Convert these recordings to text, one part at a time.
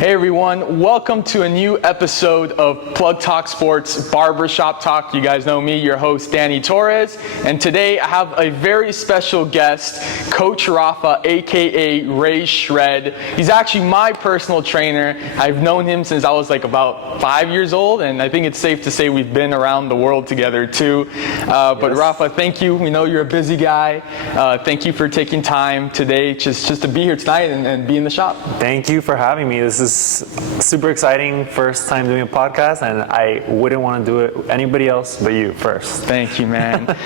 Hey everyone, welcome to a new episode of PlugTalkSports Barber Shop Talk. You guys know me, your host Danny Torres, and today I have a very special guest, Coach Rafa, aka Ray Shred. He's actually my personal trainer. I've known him since I was like about 5 years old, and I think it's safe to say we've been around the world together too. But Rafa, thank you. We know you're a busy guy. Thank you for taking time today just to be here tonight and be in the shop. Thank you for having me. This is super exciting. First time doing a podcast, and I wouldn't want to do it with anybody else but you first. Thank you, man.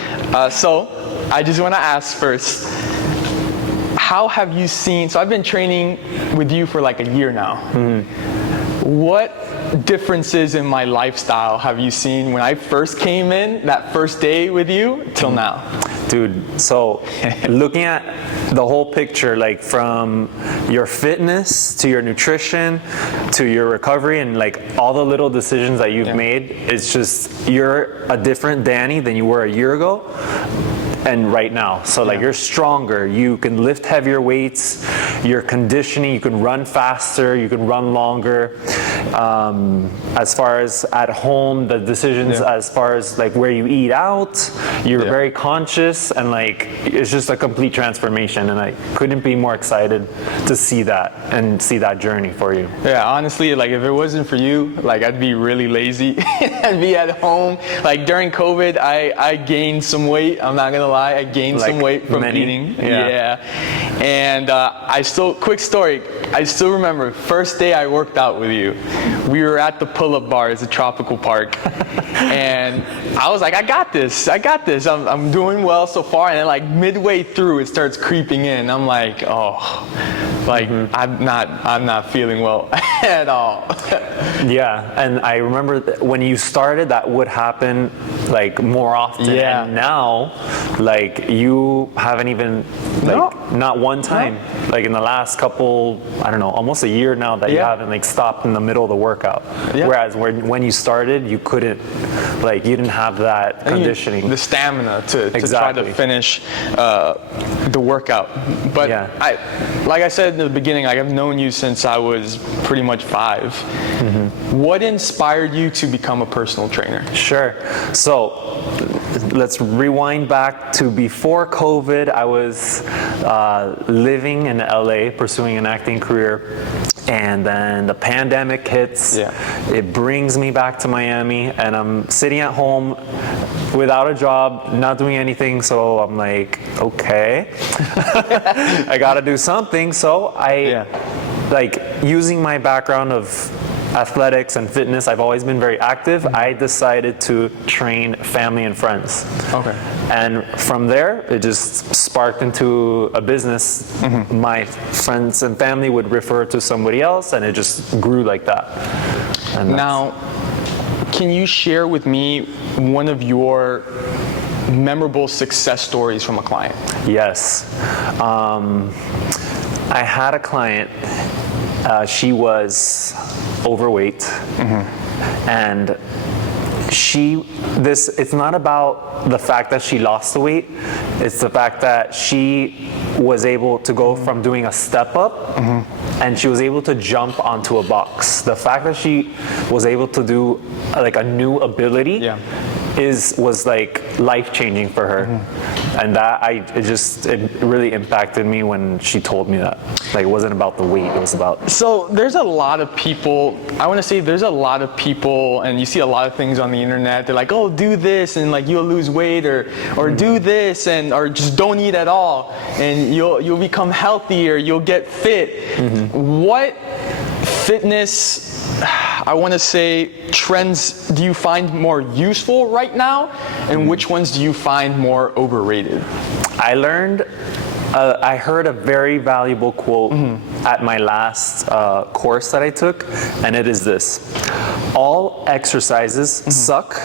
So I just want to ask first, how have you seen, so I've been training with you for like a year now. What differences in my lifestyle have you seen when I first came in, that first day with you, till now? Dude, so looking at the whole picture, like from your fitness to your nutrition to your recovery and like all the little decisions that you've made, it's just, you're a different Danny than you were a year ago and right now. So like you're stronger, you can lift heavier weights, your conditioning, you can run faster, you can run longer. As far as at home, the decisions as far as like where you eat out, you're very conscious, and like it's just a complete transformation, and I couldn't be more excited to see that and see that journey for you. Yeah, honestly, like if it wasn't for you, like I'd be really lazy. I'd be at home. Like during COVID, I gained some weight. I'm not gonna lie, I gained some weight from eating. And quick story, I still remember first day I worked out with you. We were at the pull-up bar, it's a tropical park, and I was like, I got this, I'm doing well so far, and then like midway through it starts creeping in. I'm like, oh, like I'm not feeling well at all. Yeah, and I remember when you started, that would happen like more often, and now like you haven't even like not one time like in the last couple, I don't know, almost a year now that you haven't like stopped in the middle of the workout. Whereas when you started, you couldn't, like you didn't have that conditioning, the stamina to try to finish the workout. But like I said in the beginning, like I've known you since I was pretty much 5. What inspired you to become a personal trainer? Sure. So let's rewind back to before COVID. I was living in LA pursuing an acting career, and then the pandemic hits. It brings me back to Miami, and I'm sitting at home without a job, not doing anything. So I'm like, okay, I gotta do something. So I like using my background of athletics and fitness, I've always been very active. I decided to train family and friends. And from there, it just sparked into a business. My friends and family would refer to somebody else, and it just grew like that. And now, can you share with me one of your memorable success stories from a client? Yes. I had a client, she was overweight, and it's not about the fact that she lost the weight, it's the fact that she was able to go from doing a step up and she was able to jump onto a box. The fact that she was able to do like a new ability was like life-changing for her. And that it really impacted me when she told me that. Like it wasn't about the weight, it was about. So there's a lot of people, I want to say there's a lot of people, and you see a lot of things on the internet, they're like, oh, do this and like you'll lose weight, or do this or just don't eat at all and you'll become healthier, you'll get fit. What fitness, I want to say, trends do you find more useful right now, and which ones do you find more overrated? I heard a very valuable quote at my last course that I took, and it is this: all exercises suck,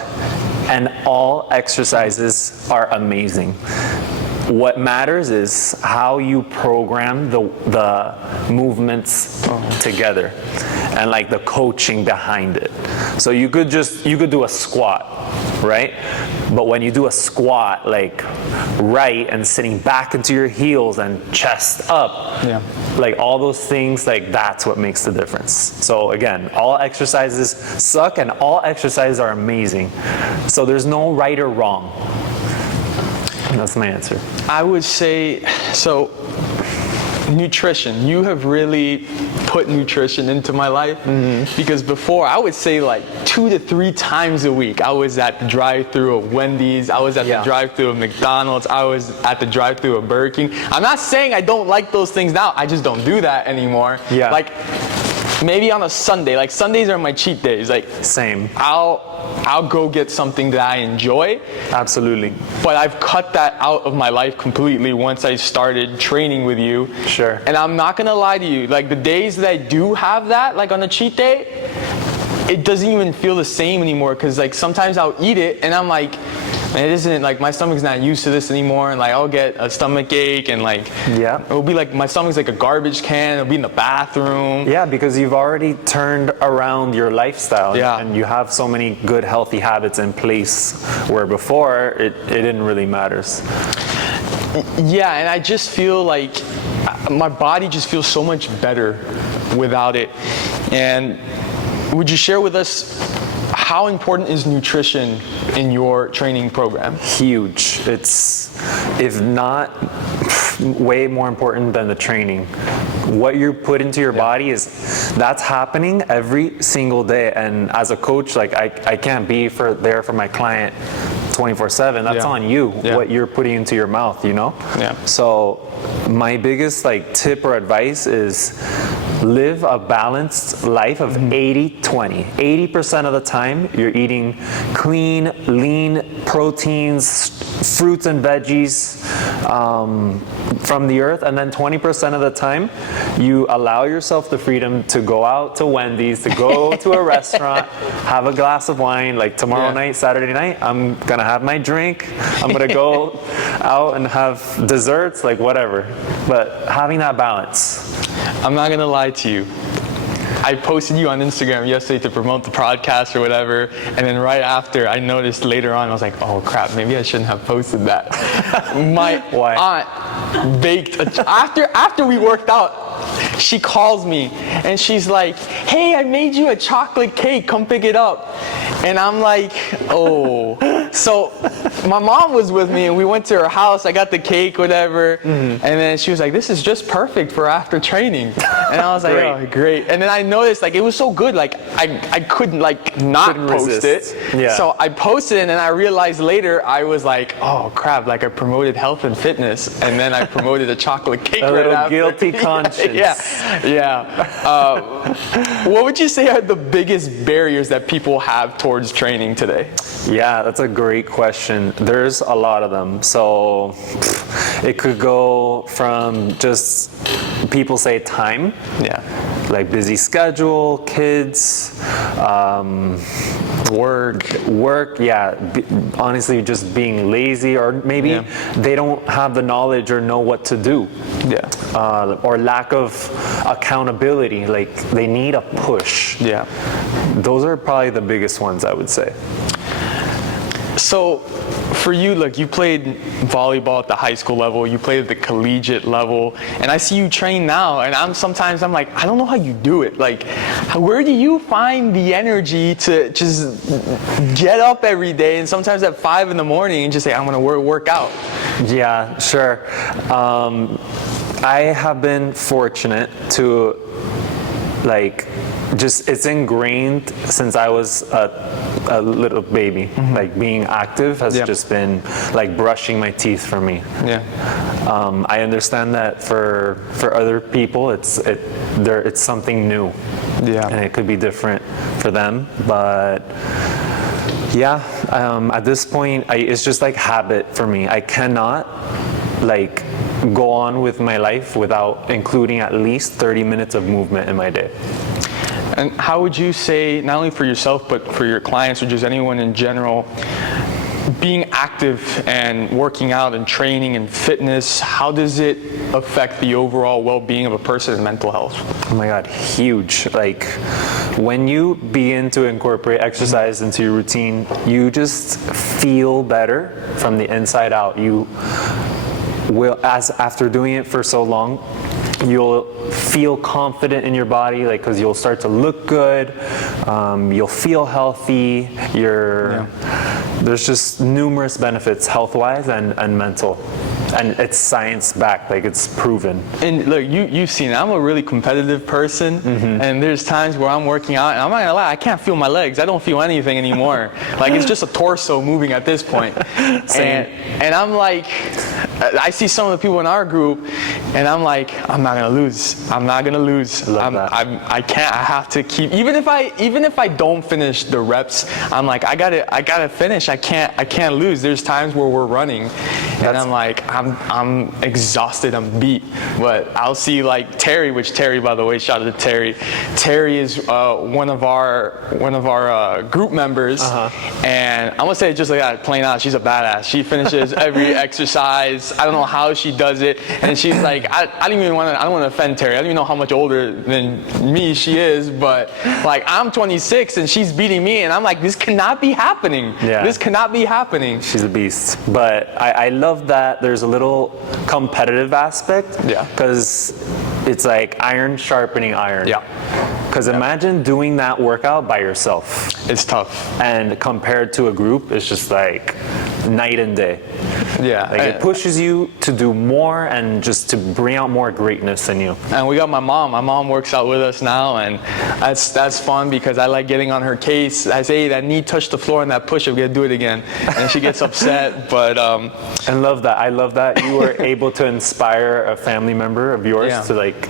and all exercises are amazing. What matters is how you program the movements together, and like the coaching behind it. So you could do a squat, right? But when you do a squat, like right, and sitting back into your heels and chest up, like all those things, like that's what makes the difference. So again, all exercises suck and all exercises are amazing. So there's no right or wrong. And that's my answer. I would say, so nutrition, you have really put nutrition into my life, because before I would say like 2 to 3 times a week I was at the drive-thru of Wendy's, I was at the drive-thru of McDonald's, I was at the drive-thru of Burger King. I'm not saying I don't like those things now, I just don't do that anymore. Like maybe on a Sunday, like Sundays are my cheat days, like same. I'll go get something that I enjoy. Absolutely. But I've cut that out of my life completely once I started training with you. Sure. And I'm not gonna lie to you, like the days that I do have that, like on a cheat day, it doesn't even feel the same anymore, because like sometimes I'll eat it and I'm like, man, it isn't, like my stomach's not used to this anymore, and like I'll get a stomach ache, and like it'll be like my stomach's like a garbage can, it'll be in the bathroom. Yeah, because you've already turned around your lifestyle, and you have so many good healthy habits in place where before it didn't really matter. Yeah, and I just feel like my body just feels so much better without it. And would you share with us, how important is nutrition in your training program? Huge. It's, if not way more important than the training. What you put into your body that's happening every single day. And as a coach, like I can't be there for my client 24/7. That's on you, what you're putting into your mouth, you know? So my biggest like tip or advice is live a balanced life of 80-20. 80% of the time you're eating clean, lean proteins, fruits and veggies from the earth, and then 20% of the time you allow yourself the freedom to go out to Wendy's, to go to a restaurant, have a glass of wine. Like tomorrow night, Saturday night, I'm gonna have my drink, I'm gonna go out and have desserts, like whatever, but having that balance. I'm not gonna lie to you, I posted you on Instagram yesterday to promote the podcast or whatever, and then right after I noticed later on, I was like, oh crap, maybe I shouldn't have posted that. My aunt baked after we worked out, she calls me and she's like, hey, I made you a chocolate cake, come pick it up. And I'm like, oh. So my mom was with me and we went to her house, I got the cake, whatever, and then she was like, this is just perfect for after training. And I was like, oh, great. And then I noticed like it was so good, like I couldn't like not post it. So I posted it, and then I realized later I was like, oh crap, like I promoted health and fitness, and then I promoted a chocolate cake a little guilty conscience. What would you say are the biggest barriers that people have towards training today? Yeah, that's a great question. There's a lot of them. So it could go from just, people say time. Like busy schedule, kids, work, honestly just being lazy, or maybe they don't have the knowledge or know what to do, or lack of accountability, like they need a push. Those are probably the biggest ones, I would say. So for you, look, you played volleyball at the high school level, you played at the collegiate level, and I see you train now, and sometimes I'm like, I don't know how you do it. Like, where do you find the energy to just get up every day, and sometimes at 5 in the morning and just say, I'm gonna work out? Yeah, sure. I have been fortunate to, like, just, it's ingrained since I was a little baby. Like being active has just been like brushing my teeth for me. I understand that for other people it's something new, and it could be different for them, but at this point it's just like habit for me. I cannot like go on with my life without including at least 30 minutes of movement in my day. And how would you say, not only for yourself, but for your clients or just anyone in general, being active and working out and training and fitness, how does it affect the overall well-being of a person and mental health? Oh my God, huge. Like when you begin to incorporate exercise into your routine, you just feel better from the inside out. You will, as after doing it for so long, you'll feel confident in your body, like, because you'll start to look good, you'll feel healthy, there's just numerous benefits health-wise and mental. And it's science-backed, like it's proven. And look, you've seen it. I'm a really competitive person, and there's times where I'm working out, and I'm not gonna lie, I can't feel my legs. I don't feel anything anymore. Like it's just a torso moving at this point. And I'm like, I see some of the people in our group, and I'm like, I'm not gonna lose. I'm not gonna lose. I can't. I have to keep. Even if I don't finish the reps, I'm like, I gotta finish. I can't lose. There's times where we're running, and I'm like, I'm exhausted. I'm beat. But I'll see like Terry, which Terry, by the way, shout out to Terry. Terry is one of our group members, and I'm gonna say just like that, plain out. She's a badass. She finishes every exercise. I don't know how she does it, and she's like, I don't want to offend Terry. I don't even know how much older than me she is, but like I'm 26 and she's beating me, and I'm like, this cannot be happening. Yeah. This cannot be happening. She's a beast. But I love that there's a little competitive aspect. Yeah. Because it's like iron sharpening iron. Yeah. Because imagine doing that workout by yourself. It's tough. And compared to a group, it's just like night and day. Yeah. Like it pushes you to do more and just to bring out more greatness in you. And we got my mom. My mom works out with us now, and that's fun because I like getting on her case. I say, hey, that knee touched the floor and that push-up, we gotta do it again. And she gets upset, but... I love that. I love that you were able to inspire a family member of yours to like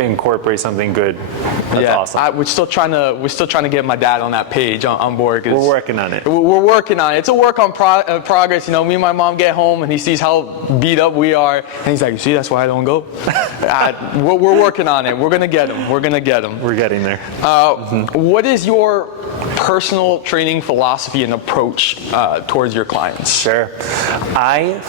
incorporate something good. That's awesome. We're still trying to get my dad on that page on board. We're working on it. We're working on it. It's a work on progress. You know, me and my mom get home and he sees how beat up we are, and he's like, see, that's why I don't go. We're working on it. We're gonna get him. We're getting there. What is your personal training philosophy and approach towards your clients? Sure. I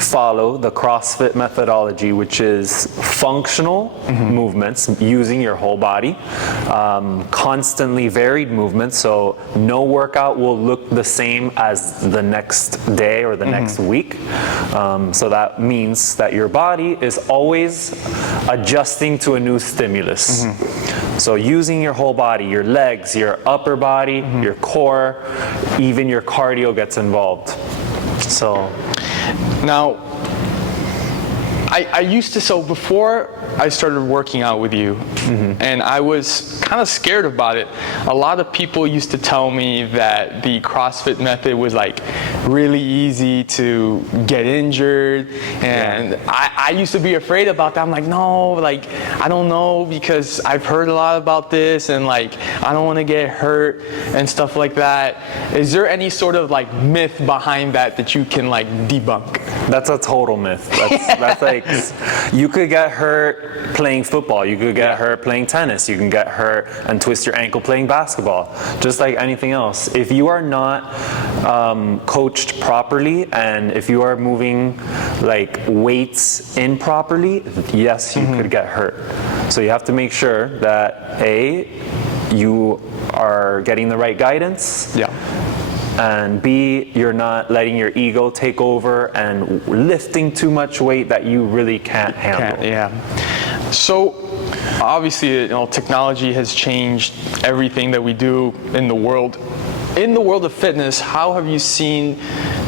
follow the CrossFit methodology, which is functional movements using your whole body, constantly varied movements, so no workout will look the same as the next day or the next week. So that means that your body is always adjusting to a new stimulus. So using your whole body, your legs, your upper body, your core, even your cardio gets involved. So now, I used to, so before I started working out with you, and I was kind of scared about it. A lot of people used to tell me that the CrossFit method was like really easy to get injured, and I used to be afraid about that. I'm like, no, like, I don't know, because I've heard a lot about this, and like, I don't want to get hurt and stuff like that. Is there any sort of like myth behind that you can like debunk? That's a total myth. That's like, you could get hurt playing football, you could get hurt playing tennis, you can get hurt and twist your ankle playing basketball, just like anything else. If you are not coached properly, and if you are moving like weights improperly, yes, you could get hurt. So you have to make sure that you are getting the right guidance. And B, you're not letting your ego take over and lifting too much weight that you really can't handle. So obviously, you know, technology has changed everything that we do in the world. In the world of fitness, how have you seen,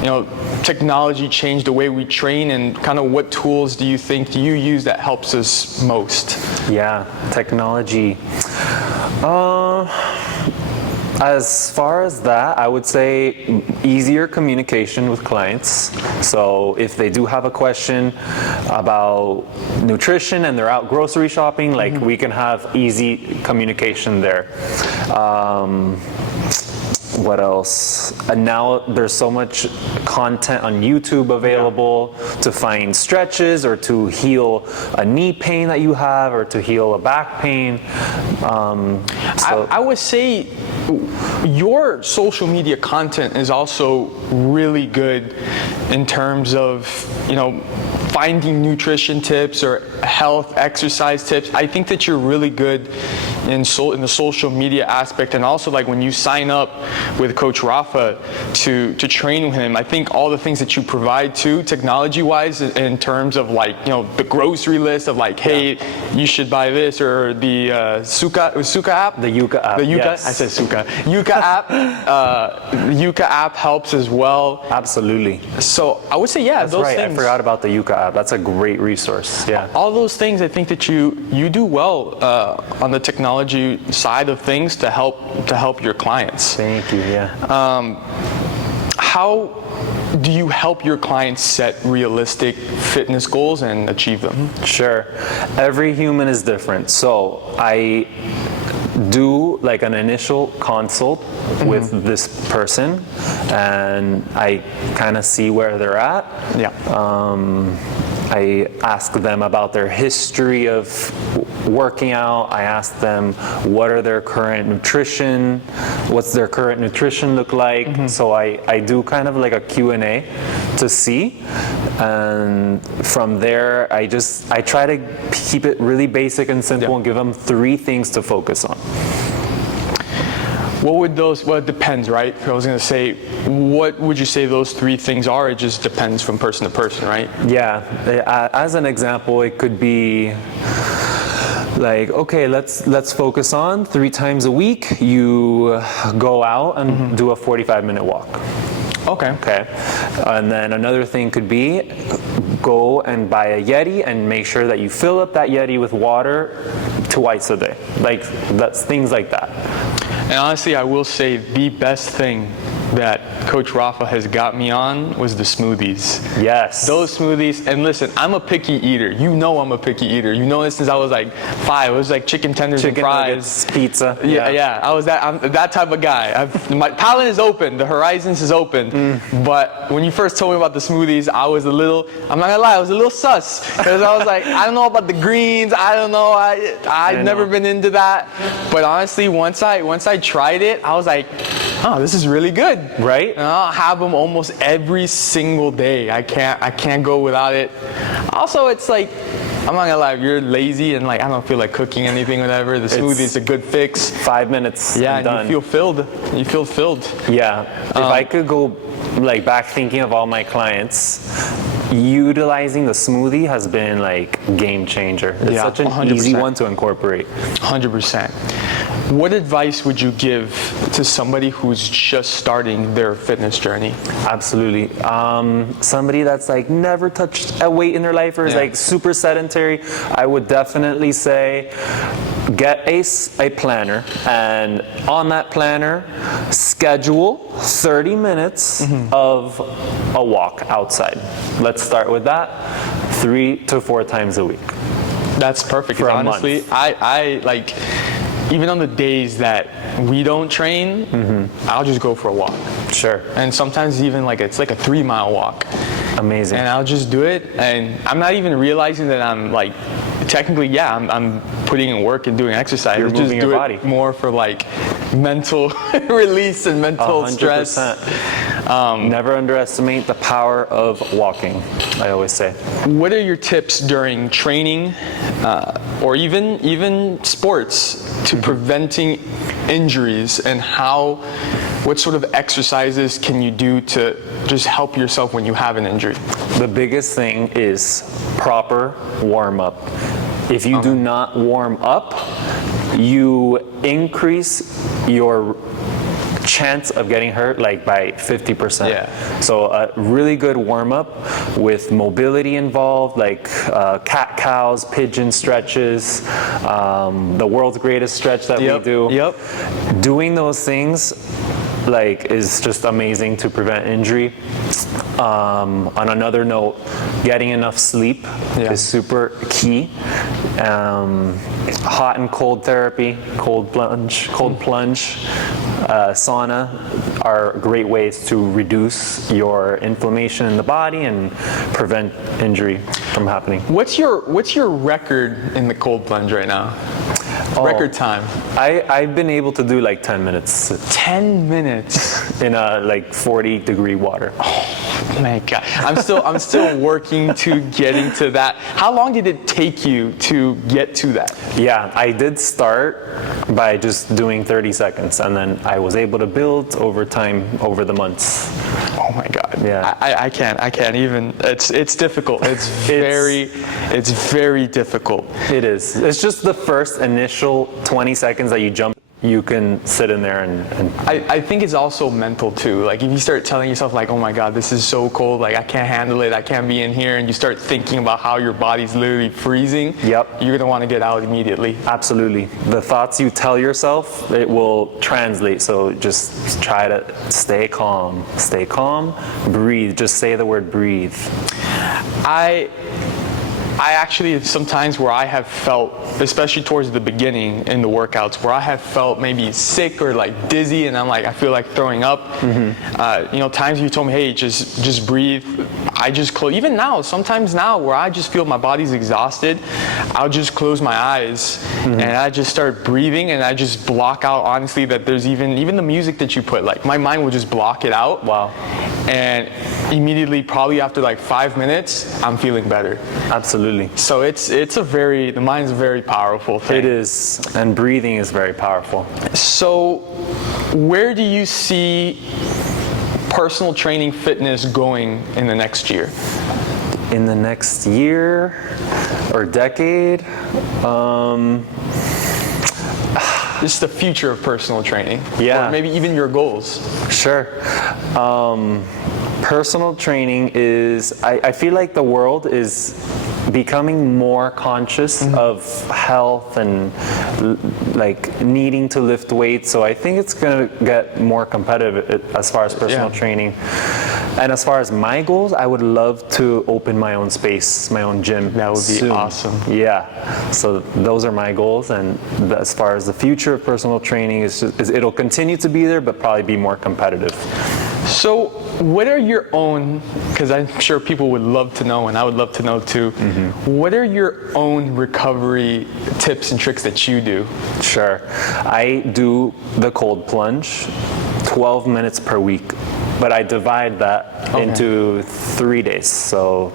you know, technology change the way we train, and kind of what tools do you think you use that helps us most? Yeah, technology. As far as that, I would say easier communication with clients. So if they do have a question about nutrition and they're out grocery shopping, like we can have easy communication there. What else? And now there's so much content on YouTube available to find stretches or to heal a knee pain that you have or to heal a back pain. I would say your social media content is also really good in terms of, finding nutrition tips or health exercise tips. I think that you're really good in the social media aspect, and also like when you sign up with Coach Rafa to train with him, I think all the things that you provide too, technology-wise, in terms of like the grocery list of like, hey, you should buy this, or the Suka app. The Yuka app. The Yuka. Yes. I said Suka. Yuka app. The Yuka app helps as well. Absolutely. So I would say, That's those right. things. I forgot about the Yuka app. That's a great resource. Yeah. All those things, I think that you do well on the technology side of things to help your clients. Thank you. Yeah. How do you help your clients set realistic fitness goals and achieve them? Sure. Every human is different. So I do like an initial consult with this person, and I kind of see where they're at. Yeah. I ask them about their history of working out. I ask them what's their current nutrition look like. So I do kind of like a Q&A to see, and from there I try to keep it really basic and simple and give them 3 things to focus on. What would those, well, it depends, right? I was going to say, what would you say those 3 things are? It just depends from person to person, right? Yeah. As an example, it could be like, okay, let's focus on 3 times a week you go out and do a 45-minute walk. Okay. And then another thing could be go and buy a Yeti and make sure that you fill up that Yeti with water twice a day. Like, that's things like that. And honestly, I will say the best thing that Coach Rafa has got me on was the smoothies. Yes. Those smoothies, and listen, I'm a picky eater. I'm a picky eater. This since I was like 5. It was like chicken tenders and fries. Nuggets, pizza. Yeah. I'm that type of guy. My palate is open. The horizons is open. But when you first told me about the smoothies, I'm not gonna lie, I was a little sus. Because I was like, I don't know about the greens. I don't know. I've never been into that. But honestly, once I tried it, I was like, oh, this is really good. Right? And I'll have them almost every single day. I can't go without it. Also, it's like, I'm not gonna lie, if you're lazy and like I don't feel like cooking anything, whatever, the smoothie's a good fix. 5 minutes. Yeah, and done. You feel filled. Yeah. If I could go like back thinking of all my clients, utilizing the smoothie has been like game changer. It's such an 100%. easy one to incorporate. 100%. What advice would you give to somebody who's just starting their fitness journey? Absolutely. Somebody that's like never touched a weight in their life or is like super sedentary, I would definitely say get a planner, and on that planner schedule 30 minutes of a walk outside. Let's start with that. 3 to 4 times a week. That's perfect. For a honestly, month. I like, even on the days that we don't train, I'll just go for a walk. Sure. And sometimes even like it's like a 3-mile walk. Amazing. And I'll just do it, and I'm not even realizing that I'm like, technically, I'm putting in work and doing exercise. You're moving your body. More for like mental release and mental 100%. stress. Never underestimate the power of walking, I always say. What are your tips during training or even sports to preventing injuries, and what sort of exercises can you do to just help yourself when you have an injury? The biggest thing is proper warm-up. If you do not warm up, you increase your chance of getting hurt like by 50%. Yeah. So a really good warm-up with mobility involved, like cat-cows, pigeon stretches, the world's greatest stretch that we do. Yep. Doing those things like is just amazing to prevent injury. On another note, getting enough sleep is super key. hot and cold therapy, cold plunge, sauna are great ways to reduce your inflammation in the body and prevent injury from happening. What's your record in the cold plunge right now? Record time. I've been able to do like 10 minutes. 10 minutes in a like 40-degree water. Oh my God. I'm still working to getting to that. How long did it take you to get to that? Yeah, I did start by just doing 30 seconds, and then I was able to build over time, over the months. Oh my God. Yeah. I can't even. It's difficult. It's very difficult. It is. It's just the first initial 20 seconds that you jump. You can sit in there and I think it's also mental too. Like if you start telling yourself like, oh my God, this is so cold, like I can't handle it, I can't be in here, and you start thinking about how your body's literally freezing, yep, you're gonna want to get out immediately. Absolutely. The thoughts you tell yourself, it will translate. So just try to stay calm, breathe. Just say the word breathe. I actually, sometimes where I have felt, especially towards the beginning in the workouts, where I have felt maybe sick or like dizzy, and I'm like, I feel like throwing up. Mm-hmm. Times you told me, hey, just breathe. I just close. Even now, sometimes now, where I just feel my body's exhausted, I'll just close my eyes, mm-hmm, and I just start breathing, and I just block out. Honestly, that there's even the music that you put. Like my mind will just block it out. Wow. And immediately, probably after like 5 minutes, I'm feeling better. Absolutely. So the mind's a very powerful thing. It is, and breathing is very powerful. So where do you see personal training fitness going in the next year? In the next year or decade? Just the future of personal training. Yeah. Or maybe even your goals. Sure. Personal training is, I feel like the world is becoming more conscious, mm-hmm, of health and like needing to lift weights. So I think it's going to get more competitive as far as personal, yeah, training. And as far as my goals, I would love to open my own space, my own gym. That would be soon. Awesome. Yeah. So those are my goals. And as far as the future of personal training, it'll continue to be there, but probably be more competitive. So what are your own, because I'm sure people would love to know, and I would love to know too, mm-hmm, what are your own recovery tips and tricks that you do? Sure. I do the cold plunge 12 minutes per week, but I divide that into 3 days, so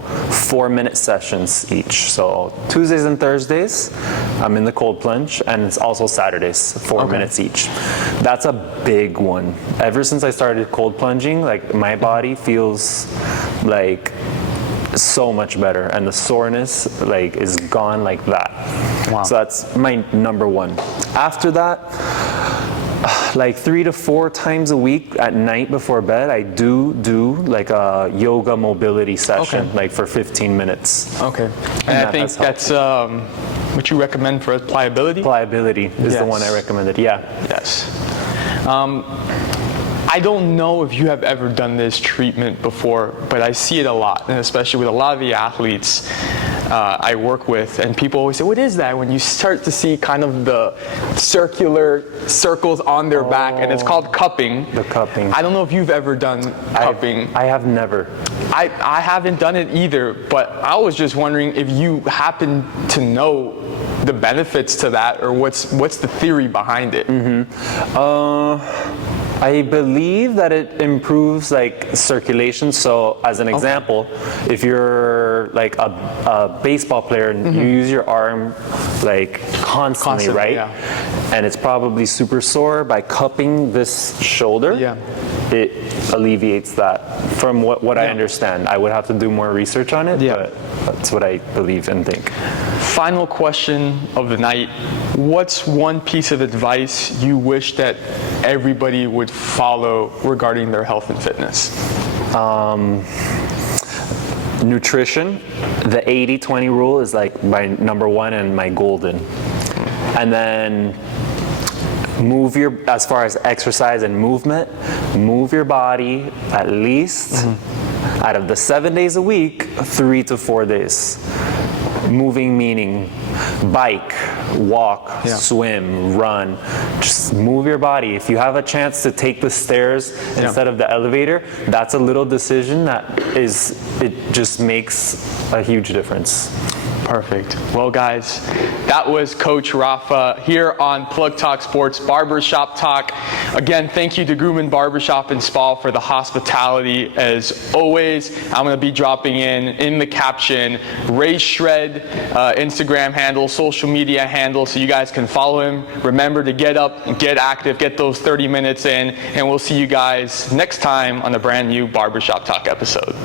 4-minute sessions each. So Tuesdays and Thursdays, I'm in the cold plunge, and it's also Saturdays, 4 minutes each. That's a big one. Ever since I started cold plunging, like my body feels like so much better, and the soreness like is gone like that. Wow. So that's my number one. After that, like 3 to 4 times a week at night before bed, I do like a yoga mobility session, like for 15 minutes. Okay. And I think that's what you recommend for pliability? Pliability is the one I recommended, yeah. Yes. I don't know if you have ever done this treatment before, but I see it a lot, and especially with a lot of the athletes I work with, and people always say, what is that? When you start to see kind of the circular circles on their back, and it's called cupping. The cupping. I don't know if you've ever done cupping. I have never. I haven't done it either, but I was just wondering if you happen to know the benefits to that, or what's the theory behind it? I believe that it improves like circulation. So as an example, if you're like a baseball player and you use your arm like constantly, right? Yeah. And it's probably super sore, by cupping this shoulder, it alleviates that. From what I understand. I would have to do more research on it, but that's what I believe and think. Final question of the night. What's one piece of advice you wish that everybody would follow regarding their health and fitness? Nutrition. The 80-20 rule is like my number one and my golden. And then as far as exercise and movement, move your body at least out of the 7 days a week, 3 to 4 days. Moving meaning bike, walk, swim, run. Just move your body. If you have a chance to take the stairs instead of the elevator, that's a little decision it just makes a huge difference. Perfect. Well, guys, that was Coach Rafa here on Plug Talk Sports Barbershop Talk. Again, thank you to Grumman Barbershop in Spa for the hospitality. As always, I'm going to be dropping in the caption Ray Shred Instagram handle, social media handle, so you guys can follow him. Remember to get up, get active, get those 30 minutes in, and we'll see you guys next time on the brand new Barbershop Talk episode.